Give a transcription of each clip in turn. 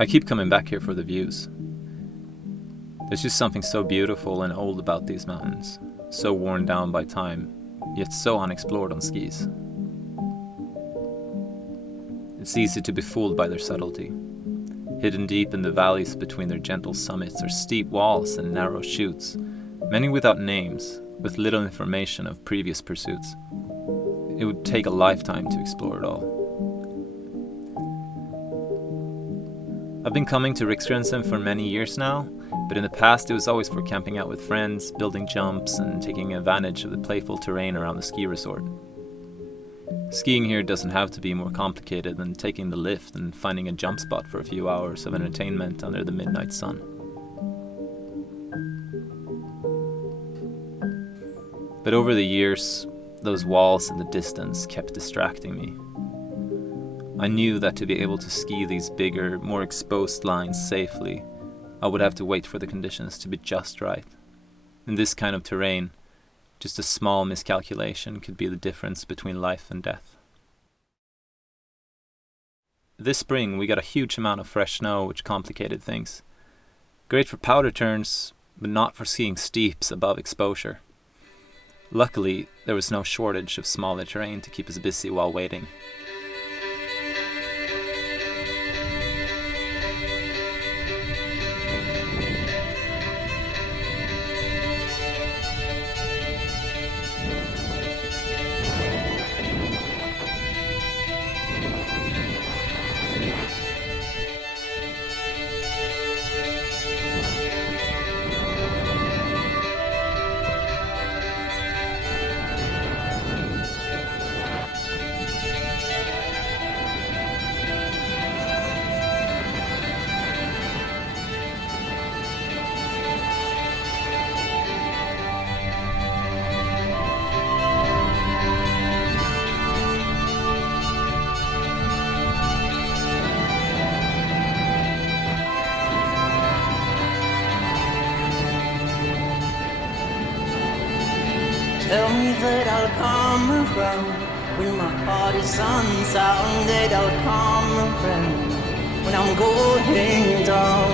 I keep coming back here for the views. There's just something so beautiful and old about these mountains, so worn down by time, yet so unexplored on skis. It's easy to be fooled by their subtlety. Hidden deep in the valleys between their gentle summits are steep walls and narrow chutes, many without names, with little information of previous pursuits. It would take a lifetime to explore it all. I've been coming to Riksgränsen for many years now, but in the past it was always for camping out with friends, building jumps, and taking advantage of the playful terrain around the ski resort. Skiing here doesn't have to be more complicated than taking the lift and finding a jump spot for a few hours of entertainment under the midnight sun. But over the years, those walls in the distance kept distracting me. I knew that to be able to ski these bigger, more exposed lines safely, I would have to wait for the conditions to be just right. In this kind of terrain, just a small miscalculation could be the difference between life and death. This spring we got a huge amount of fresh snow, which complicated things. Great for powder turns, but not for skiing steeps above exposure. Luckily, there was no shortage of smaller terrain to keep us busy while waiting. Tell me that I'll come around when my heart is unsound, that I'll come around when I'm going down,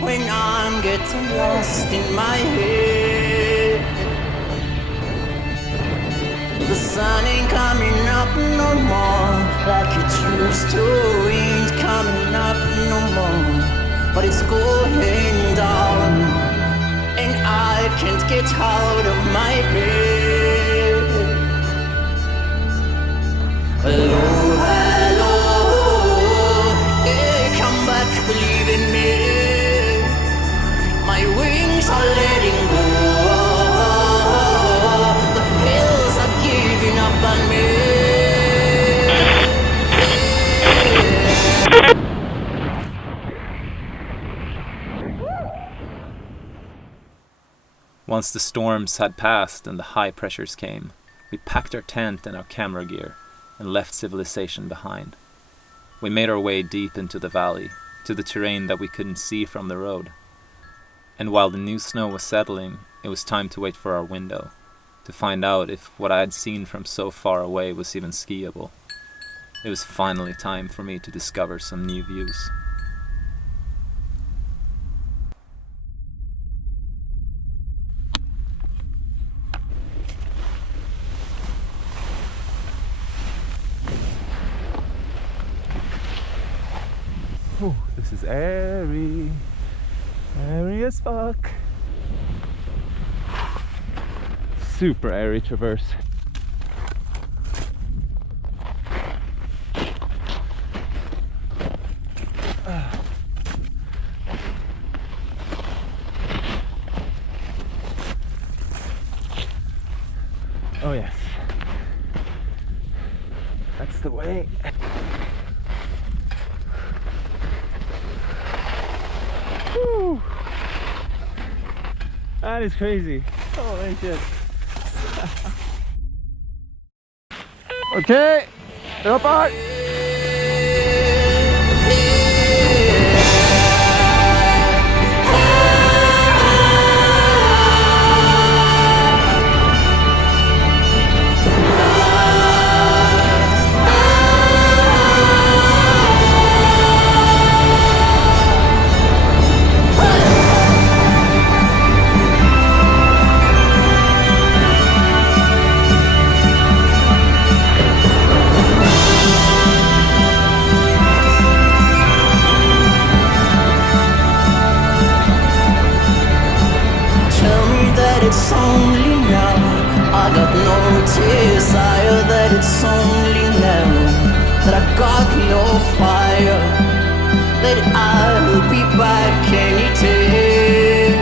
when I'm getting lost in my head. The sun ain't coming up no more like it used to, ain't coming up no more, but it's going down. And I can't get out of my bed. Hello, hello, hey, come back, believe in me. My wings are letting go. The hills are giving up on me. Once the storms had passed and the high pressures came, we packed our tent and our camera gear and left civilization behind. We made our way deep into the valley, to the terrain that we couldn't see from the road. And while the new snow was settling, it was time to wait for our window, to find out if what I had seen from so far away was even skiable. It was finally time for me to discover some new views. Ooh, this is airy as fuck. Super airy traverse. Oh yes, that's the way. Woo. That is crazy. Holy shit. Okay, up on. hearts only know that I got no fire, that I'll be back any day.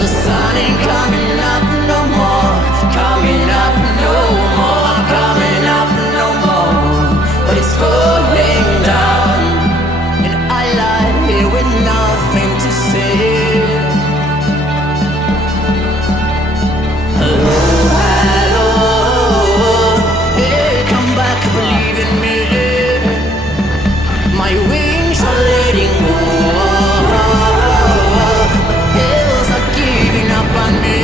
The sun ain't coming up no more, coming up no more, coming up no more, but it's going down, and I lie here with nothing to say. Hello, hello, hey, come back, believe in me. My wings are letting go, the hills are giving up on me.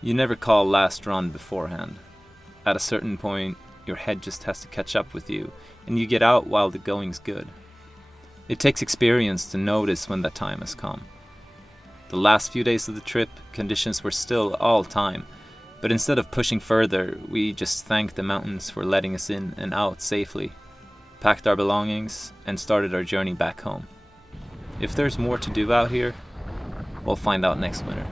You never call last run beforehand. At a certain point, your head just has to catch up with you, and you get out while the going's good. It takes experience to notice when that time has come. The last few days of the trip, conditions were still all time, but instead of pushing further, we just thanked the mountains for letting us in and out safely, packed our belongings, and started our journey back home. If there's more to do out here, we'll find out next winter.